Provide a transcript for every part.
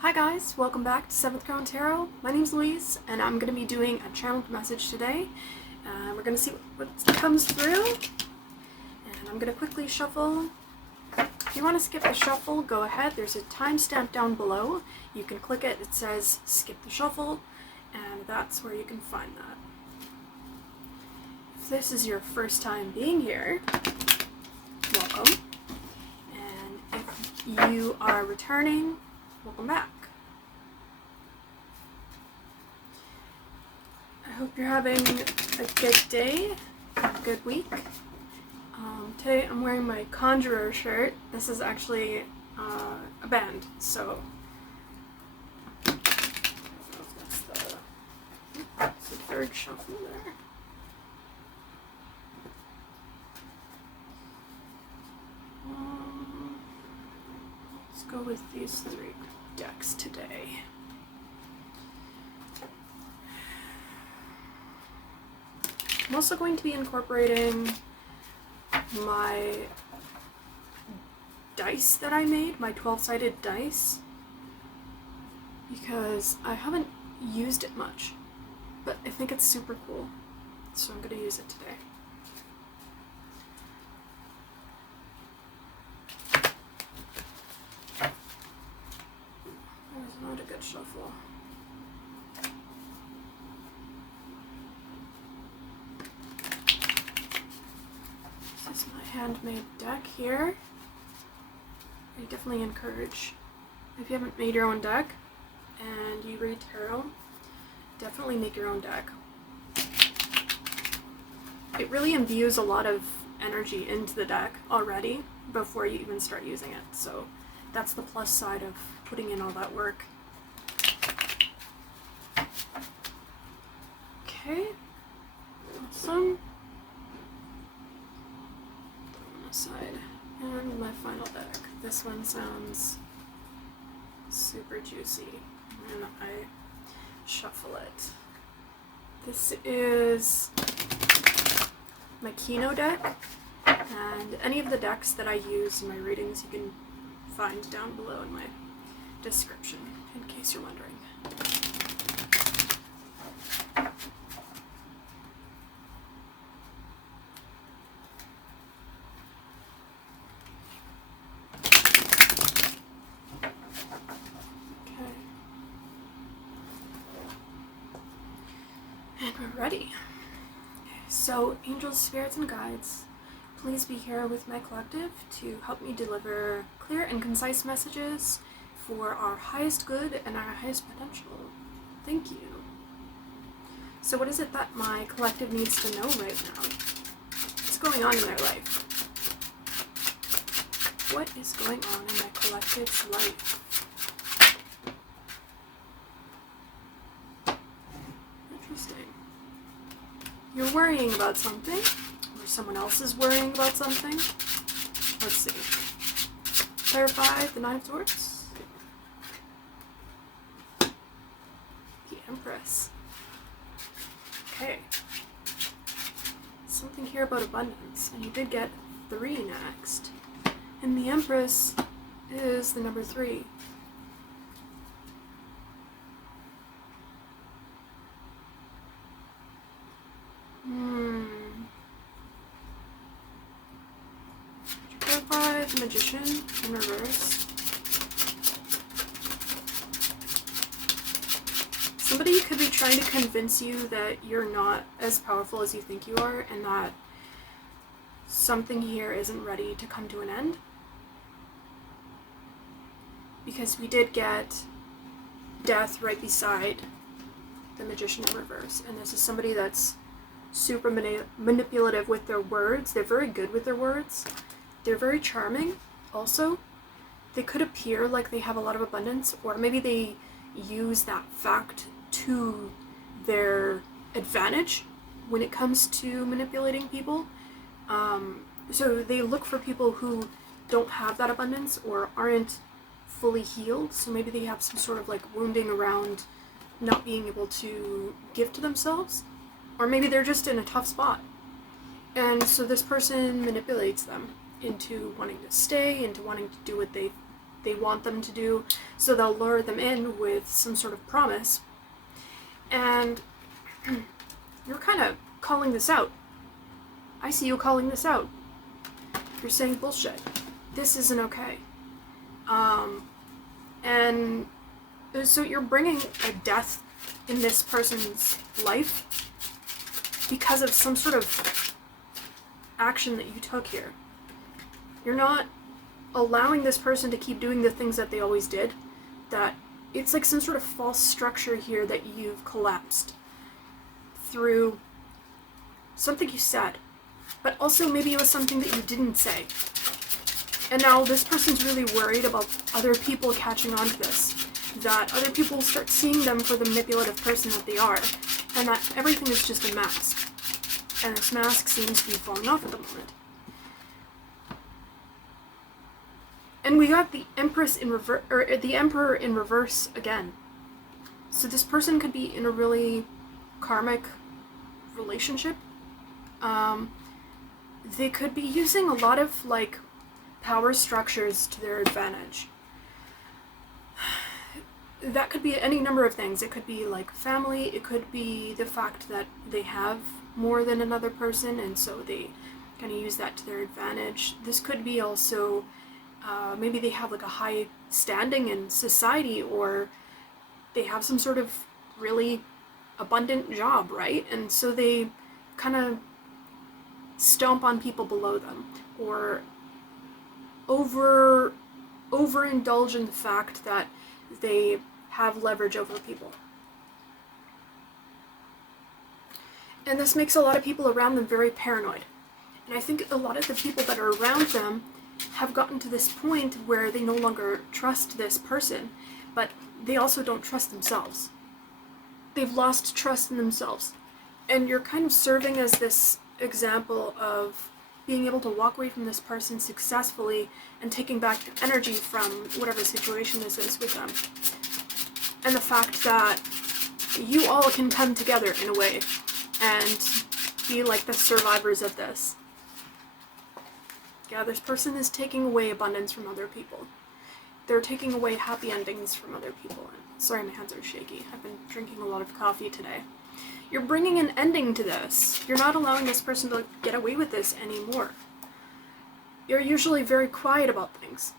Hi guys, welcome back to 7th Ground Tarot. My name's Louise, and I'm going to be doing a channeled message today. We're going to see what comes through, and I'm going to quickly shuffle. If you want to skip the shuffle, go ahead. There's a timestamp down below. You can click it. It says skip the shuffle, and that's where you can find that. If this is your first time being here, welcome. And if you are returning, welcome back. I hope you're having a good day, a good week. Today I'm wearing my Conjurer shirt. This is actually a band, so that's the third shuffle there. Let's go with these three decks today. I'm also going to be incorporating my dice that I made, my 12-sided dice, because I haven't used it much, but I think it's super cool, so I'm going to use it today. That was not a good shuffle. This is my handmade deck here. I definitely encourage, if you haven't made your own deck and you read tarot, definitely make your own deck. It really imbues a lot of energy into the deck already before you even start using it, so that's the plus side of putting in all that work. Okay, awesome. Side and my final deck. This one sounds super juicy when I shuffle it. This is my Kino deck, and any of the decks that I use in my readings you can find down below in my description, in case you're wondering. And we're ready. So, angels, spirits, and guides, please be here with my collective to help me deliver clear and concise messages for our highest good and our highest potential. Thank you. So what is it that my collective needs to know right now? What's going on in their life? What is going on in my collective's life? Interesting. You're worrying about something, or someone else is worrying about something. Let's see. Clarify the Nine of Swords. The Empress. Okay. Something here about abundance, and you did get 3 next. And the Empress is the number 3. Clarify the Magician in reverse. Somebody could be trying to convince you that you're not as powerful as you think you are, and that something here isn't ready to come to an end. Because we did get Death right beside the Magician in reverse, and this is somebody that's super manipulative with their words. They're very good with their words. They're very charming also. They could appear like they have a lot of abundance, or maybe they use that fact to their advantage when it comes to manipulating people. So they look for people who don't have that abundance or aren't fully healed, so maybe they have some sort of like wounding around not being able to give to themselves, or maybe they're just in a tough spot, and so this person manipulates them into wanting to stay, into wanting to do what they want them to do. So they'll lure them in with some sort of promise, and you're kind of calling this out. I see you calling this out. You're saying bullshit. This isn't okay. And so you're bringing a death in this person's life because of some sort of action that you took here. You're not allowing this person to keep doing the things that they always did. That it's like some sort of false structure here that you've collapsed through something you said, but also maybe it was something that you didn't say. And now this person's really worried about other people catching on to this, that other people start seeing them for the manipulative person that they are, and that everything is just a mask. And this mask seems to be falling off at the moment. And we got the Empress in reverse, or the Emperor in reverse again. So this person could be in a really karmic relationship. They could be using a lot of like power structures to their advantage. That could be any number of things. It could be like family, it could be the fact that they have more than another person and so they kind of use that to their advantage. This could be also maybe they have like a high standing in society, or they have some sort of really abundant job, right? And so they kind of stomp on people below them, or overindulge in the fact that they have leverage over people. And this makes a lot of people around them very paranoid. And I think a lot of the people that are around them have gotten to this point where they no longer trust this person, but they also don't trust themselves. They've lost trust in themselves. And you're kind of serving as this example of being able to walk away from this person successfully and taking back energy from whatever situation this is with them. And the fact that you all can come together in a way and be like the survivors of this. Yeah, this person is taking away abundance from other people. They're taking away happy endings from other people. Sorry, my hands are shaky. I've been drinking a lot of coffee today. You're bringing an ending to this. You're not allowing this person to get away with this anymore. You're usually very quiet about things.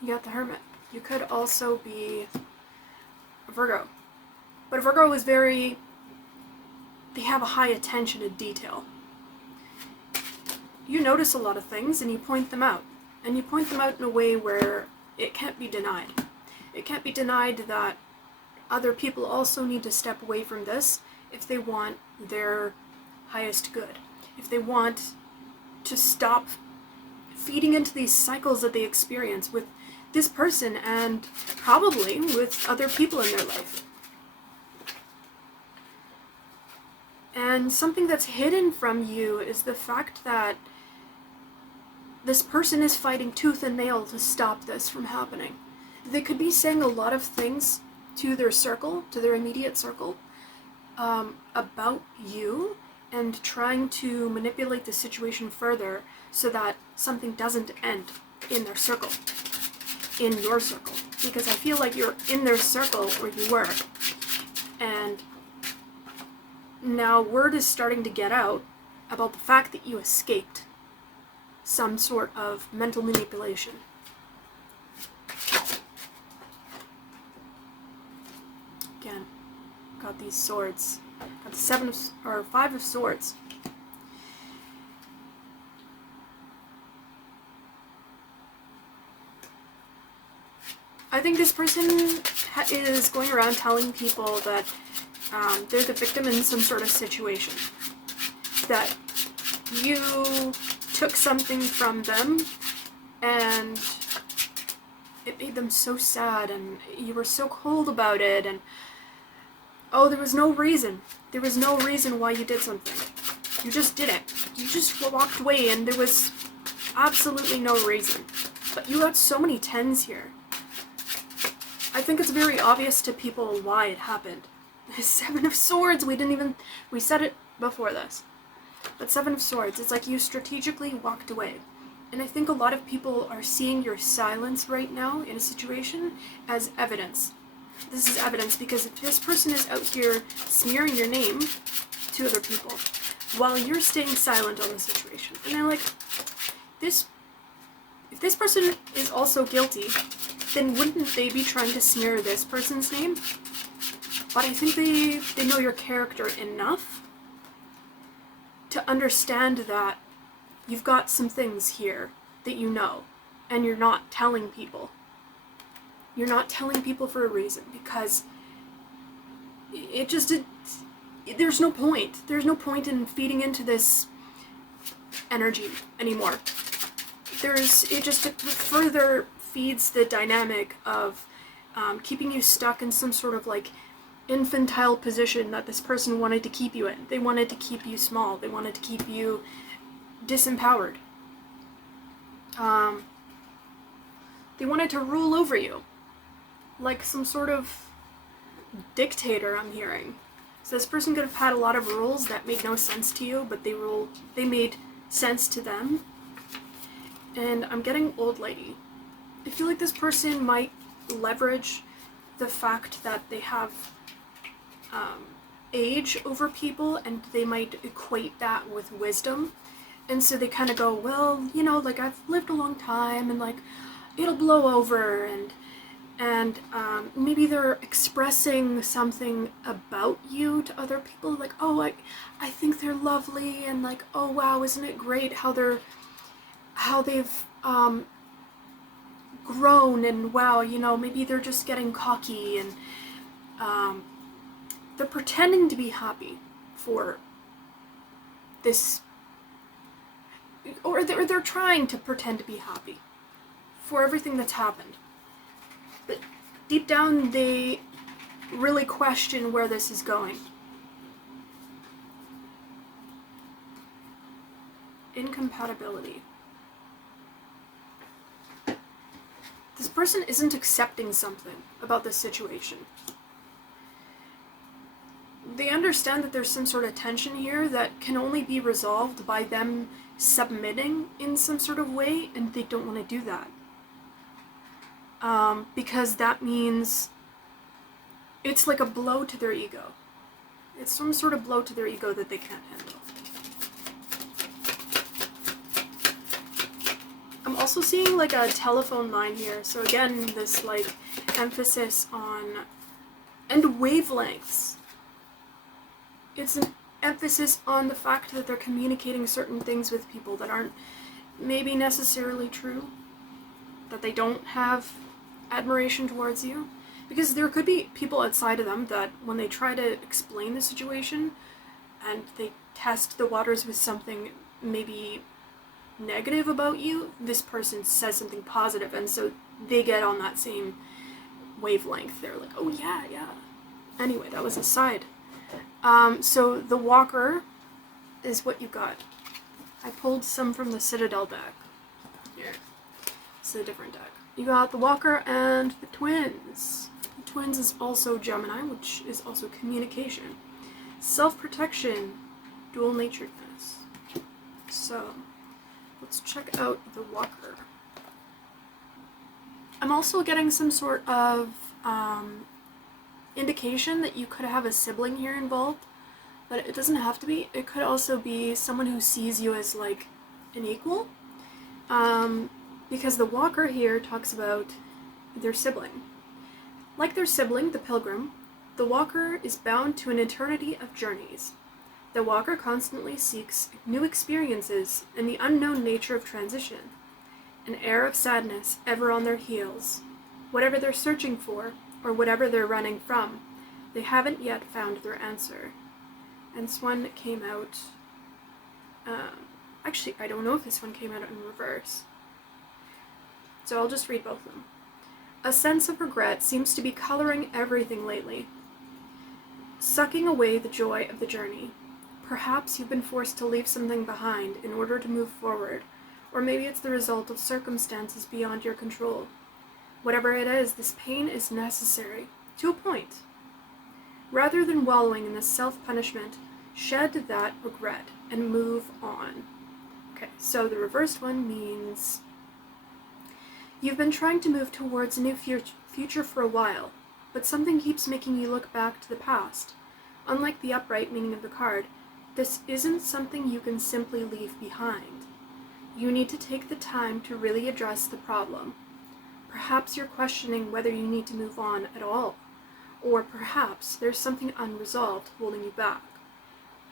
You got the Hermit. You could also be a Virgo. But a Virgo is they have a high attention to detail. You notice a lot of things and you point them out. And you point them out in a way where it can't be denied. It can't be denied that other people also need to step away from this if they want their highest good. If they want to stop feeding into these cycles that they experience with this person and probably with other people in their life. And something that's hidden from you is the fact that this person is fighting tooth and nail to stop this from happening. They could be saying a lot of things to their circle, to their immediate circle, about you, and trying to manipulate the situation further so that something doesn't end in their circle, in your circle. Because I feel like you're in their circle, or you were, and now word is starting to get out about the fact that you escaped some sort of mental manipulation. Again, got these swords. Got the 5 of swords. I think this person is going around telling people that they're the victim in some sort of situation. That you took something from them and it made them so sad and you were so cold about it, and oh, there was no reason. There was no reason why you did something. You just did it. You just walked away and there was absolutely no reason. But you got so many 10s here. I think it's very obvious to people why it happened. 7 of Swords, we said it before this. But 7 of Swords, it's like you strategically walked away. And I think a lot of people are seeing your silence right now in a situation as evidence. This is evidence because if this person is out here smearing your name to other people while you're staying silent on the situation, and they're like, if this person is also guilty, then wouldn't they be trying to smear this person's name? But I think they know your character enough to understand that you've got some things here that you know, and you're not telling people. You're not telling people for a reason, because there's no point. There's no point in feeding into this energy anymore. It just further feeds the dynamic of keeping you stuck in some sort of like infantile position that this person wanted to keep you in. They wanted to keep you small. They wanted to keep you disempowered. They wanted to rule over you like some sort of dictator, I'm hearing. So this person could have had a lot of rules that made no sense to you, but they made sense to them. And I'm getting old lady. I feel like this person might leverage the fact that they have age over people, and they might equate that with wisdom. And so they kind of go, well, you know, like, I've lived a long time, and like, it'll blow over, and maybe they're expressing something about you to other people, like, oh, I think they're lovely, and like, oh wow, isn't it great how they've grown, and wow, you know, maybe they're just getting cocky, and they're pretending to be happy for this, or they're trying to pretend to be happy for everything that's happened. But deep down, they really question where this is going. Incompatibility. This person isn't accepting something about this situation. They understand that there's some sort of tension here that can only be resolved by them submitting in some sort of way, and they don't want to do that. Because that means it's like a blow to their ego. It's some sort of blow to their ego that they can't handle. I'm also seeing like a telephone line here. So again, this like emphasis on, and wavelengths. It's an emphasis on the fact that they're communicating certain things with people that aren't maybe necessarily true, that they don't have admiration towards you, because there could be people outside of them that when they try to explain the situation and they test the waters with something maybe negative about you, this person says something positive, and so they get on that same wavelength. They're like, oh yeah. Anyway, that was a side. So the Walker is what you got. I pulled some from the Citadel deck. Here. It's a different deck. You got the Walker and the Twins. The Twins is also Gemini, which is also communication. Self-protection, dual-naturedness. So, let's check out the Walker. I'm also getting some sort of indication that you could have a sibling here involved, but it doesn't have to be. It could also be someone who sees you as like an equal, because the Walker here talks about their sibling. Like their sibling, the Pilgrim, the Walker is bound to an eternity of journeys. The Walker constantly seeks new experiences in the unknown nature of transition, an air of sadness ever on their heels. Whatever they're searching for, or whatever they're running from, they haven't yet found their answer. And this one came out, actually, I don't know if this one came out in reverse. So I'll just read both of them. A sense of regret seems to be coloring everything lately, sucking away the joy of the journey. Perhaps you've been forced to leave something behind in order to move forward, or maybe it's the result of circumstances beyond your control. Whatever it is, this pain is necessary, to a point. Rather than wallowing in this self-punishment, shed that regret and move on. Okay, so the reversed one means you've been trying to move towards a new future for a while, but something keeps making you look back to the past. Unlike the upright meaning of the card, this isn't something you can simply leave behind. You need to take the time to really address the problem. Perhaps you're questioning whether you need to move on at all, or perhaps there's something unresolved holding you back.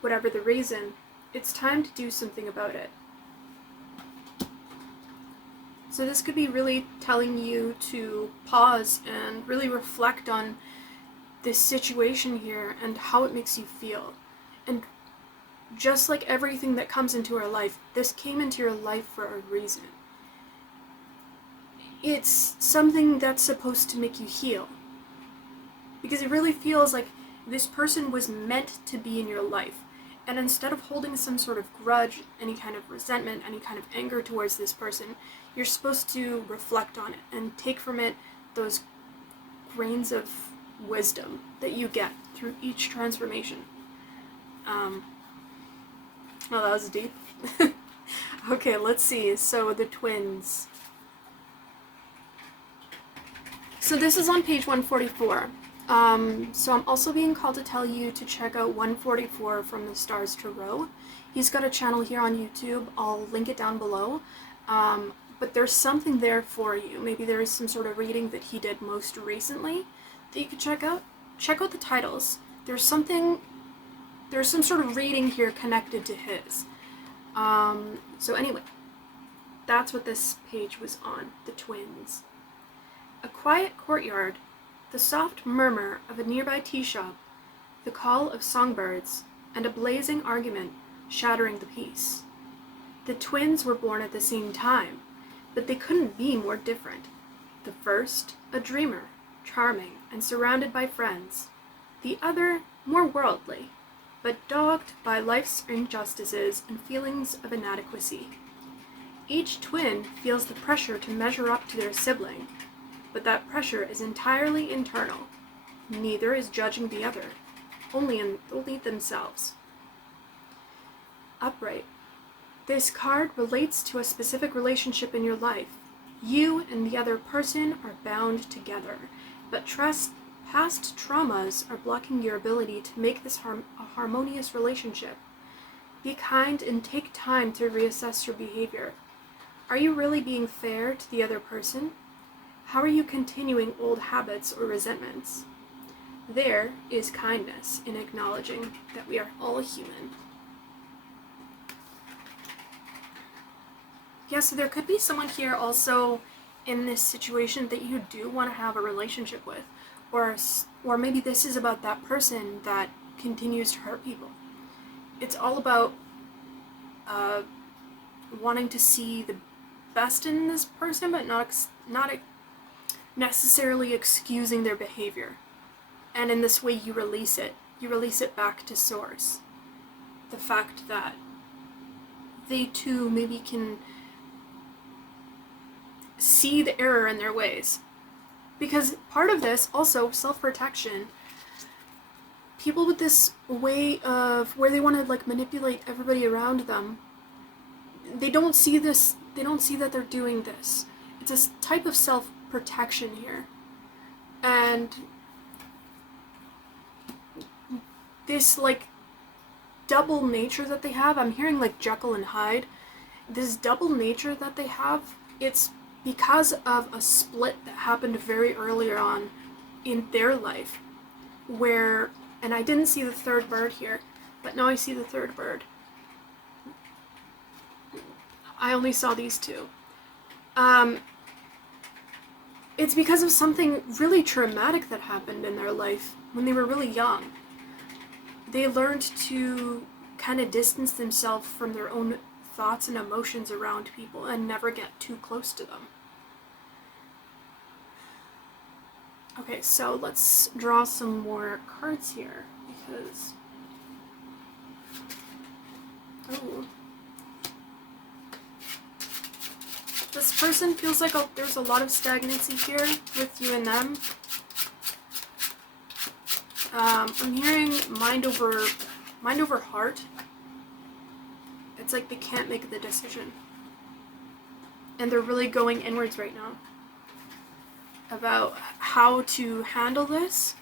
Whatever the reason, it's time to do something about it. So this could be really telling you to pause and really reflect on this situation here and how it makes you feel. And just like everything that comes into our life, this came into your life for a reason. It's something that's supposed to make you heal. Because it really feels like this person was meant to be in your life. And instead of holding some sort of grudge, any kind of resentment, any kind of anger towards this person, you're supposed to reflect on it and take from it those grains of wisdom that you get through each transformation. Well, that was deep. Okay, let's see. So the twins. So this is on page 144. So I'm also being called to tell you to check out 144 from the Stars Tarot. He's got a channel here on YouTube. I'll link it down below. But there's something there for you. Maybe there is some sort of reading that he did most recently that you could check out. Check out the titles. There's some sort of reading here connected to his. So anyway, that's what this page was on, the twins. A quiet courtyard, the soft murmur of a nearby tea shop, the call of songbirds, and a blazing argument shattering the peace. The twins were born at the same time, but they couldn't be more different. The first, a dreamer, charming and surrounded by friends. The other, more worldly, but dogged by life's injustices and feelings of inadequacy. Each twin feels the pressure to measure up to their sibling, but that pressure is entirely internal. Neither is judging the other, only themselves. Upright. This card relates to a specific relationship in your life. You and the other person are bound together, but past traumas are blocking your ability to make this a harmonious relationship. Be kind and take time to reassess your behavior. Are you really being fair to the other person? How are you continuing old habits or resentments? There is kindness in acknowledging that we are all human. Yeah, so there could be someone here also in this situation that you do want to have a relationship with. Or maybe this is about that person that continues to hurt people. It's all about wanting to see the best in this person, but not necessarily excusing their behavior. And in this way you release it. You release it back to source. The fact that they too maybe can see the error in their ways. Because part of this, also self-protection, people with this way of where they want to like manipulate everybody around them, they don't see this, they don't see that they're doing this. It's a type of self-protection here. And this like double nature that they have, I'm hearing like Jekyll and Hyde, this double nature that they have, it's because of a split that happened very earlier on in their life, where, and I didn't see the third bird here, but now I see the third bird. I only saw these two. It's because of something really traumatic that happened in their life when they were really young. They learned to kind of distance themselves from their own thoughts and emotions around people and never get too close to them. Okay, so let's draw some more cards here, because... oh. This person feels like there's a lot of stagnancy here with you and them. I'm hearing mind over heart. It's like they can't make the decision. And they're really going inwards right now about how to handle this.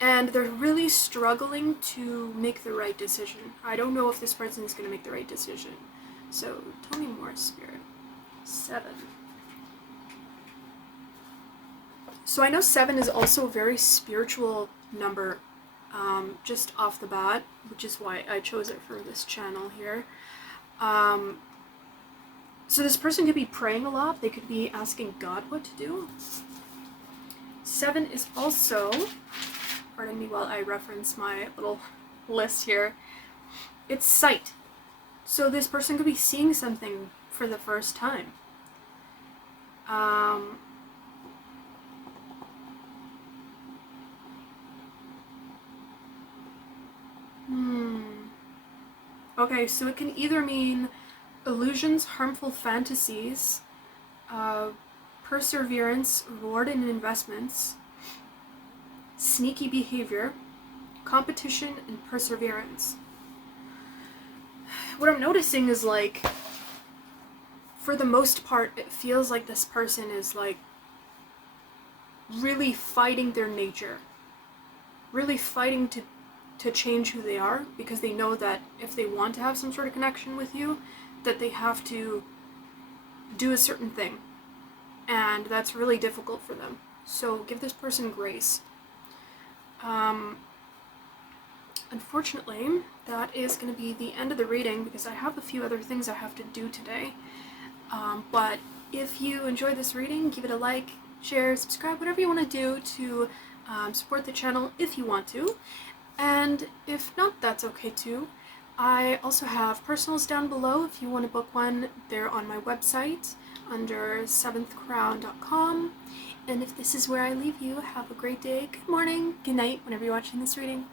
And they're really struggling to make the right decision. I don't know if this person is going to make the right decision. So tell me more, Spirit. 7. So I know 7 is also a very spiritual number, just off the bat, which is why I chose it for this channel here. So this person could be praying a lot. They could be asking God what to do. 7 is also, pardon me while I reference my little list here, it's sight. So this person could be seeing something for the first time. Okay, so it can either mean illusions, harmful fantasies, perseverance, reward in investments, sneaky behavior, competition, and perseverance. What I'm noticing is, like, for the most part, it feels like this person is, like, really fighting their nature. Really fighting to change who they are, because they know that if they want to have some sort of connection with you, that they have to do a certain thing. And that's really difficult for them. So give this person grace. Unfortunately, that is going to be the end of the reading, because I have a few other things I have to do today. But if you enjoyed this reading, give it a like, share, subscribe, whatever you want to do to support the channel if you want to. And if not, that's okay too. I also have personals down below if you want to book one. They're on my website under 7thcrown.com. And if this is where I leave you, have a great day, good morning, good night, whenever you're watching this reading.